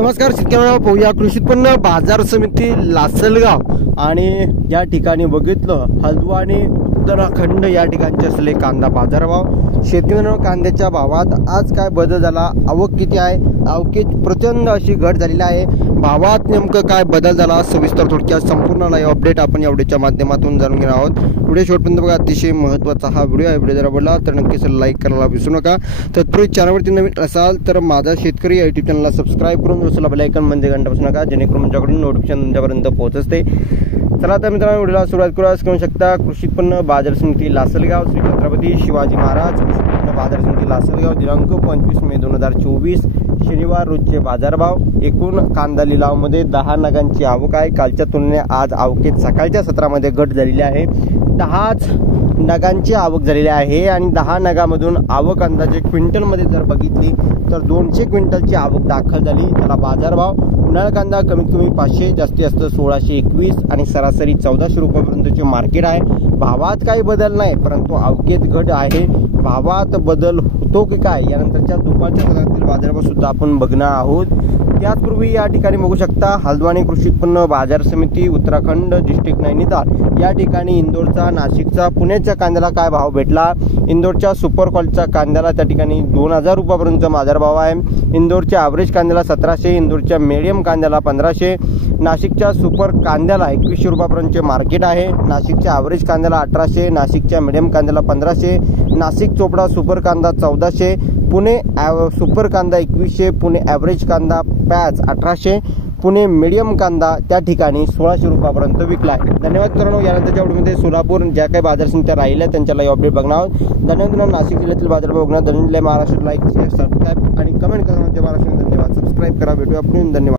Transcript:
नमस्कार शेतकऱ्यांनो, पाहूया कृषी उत्पन्न बाजार समिती लासलगाव आणि या ठिकाणी बघितलं हलद्वानी उत्तराखंड या ठिकाणचे असले कांदा बाजारभाव। शेतकऱ्यांनो, कांद्याच्या भावात आज काय बदल झाला, आवक किती आहे, आवकेत प्रचंड अशी घट झालेली आहे। भावात नेमकं काय बदल झाला सविस्तर थोडक्यात संपूर्ण लाईव्ह अपडेट आपण या व्हिडिओच्या माध्यमातून जाणून घेणार आहोत। व्हिडिओ शेवटपर्यंत बघा, अतिशय महत्त्वाचा हा व्हिडिओ आहे। व्हिडिओ जर आवडला तर नक्कीच लाईक करायला विसरू नका। तत्पूर्वी चॅनलवरती नवीन असाल तर माझा शेतकरी या यूट्यूब चॅनलला सबस्क्राईब करून दुसरा बेल आयकॉन म्हणजे घंटा बसू नका, जेणेकरून तुमच्याकडून नोटिफिकेशन तुमच्यापर्यंत पोहोचते। चला तर मित्रांनो, व्हिडिओला सुरुवात करूया। करू शकता कृषी उत्पन्न बाजार समिती लासलगाव, श्री छत्रपती शिवाजी महाराज कृषी उत्पन्न बाजार समिती लासलगाव, दिनांक 25 मे 2024 शनिवार रोजचे बाजारभाव। एकूण कांदा लिलावमध्ये 10 नगांची आवक आहे। कालच्या तुलनेत आज आवकेत सकाळच्या सत्रामध्ये घट झालेली आहे। 10 नगांची आवक झालेली आहे आणि 10 नगामधून आवक अंदाजे क्विंटलमध्ये जर बघितली तर 200 क्विंटलची आवक दाखल झाली। त्याला बाजारभाव उन्हाळा कांदा कमीत कमी 500, जास्तीत जास्त 1621 आणि सरासरी 1400 रुपयापर्यंतचे मार्केट आहे। भावात काही बदल नाही, परंतु आवकेत घट आहे। भावात बदल होतो की काय यानंतरच्या दुपारच्या सत्रातील बाजारभाव सुद्धा आपण बघणार आहोत। त्याचपूर्वी या ठिकाणी बघू शकता हलद्वानी कृषी उत्पन्न बाजार समिती उत्तराखंड डिस्ट्रिक्ट नैनिताल या ठिकाणी इंदोरचा, नाशिकचा, पुण्याच्या कांद्याला काय भाव भेटला। इंदोरच्या सुपर क्वालिटीच्या कांद्याला त्या ठिकाणी 2000 रुपयापर्यंत बाजारभाव आहे। इंदोरच्या ॲव्हरेज कांद्याला 1700, इंदोरच्या मीडियम कांद्याला 1500, नाशिकच्या सुपर कांद्याला 2100 रुपयापर्यंतचे मार्केट आहे। नाशिकच्या ॲव्हरेज कांद्याला 1800, नाशिकच्या मीडियम कांद्याला 1500, नाशिक चोपडा सुपर कांदा 1400, पुणे सुपर कांदा 2100, पुणे ॲव्हरेज कांदा पॅच 1800, पुणे मीडियम कांदा त्या ठिकाणी 1600 रुपयापर्यंत विकला आहे। धन्यवाद मित्रांनो। यानंतरच्या व्हिडिओमध्ये सोलापूर ज्या काही बाजार समित्या राहिल्या त्यांच्या लाईव्ह अपडेट बघणार आहोत। धन्यवाद। नाशिक जिल्ह्यातील बाजारभाव बघणार। धन्यवाद। महाराष्ट्र लाईक शेअर सबस्क्राईब आणि कमेंट करा। महाराष्ट्र धन्यवाद। सबस्क्राईब करा। भेटूया पुढे। धन्यवाद।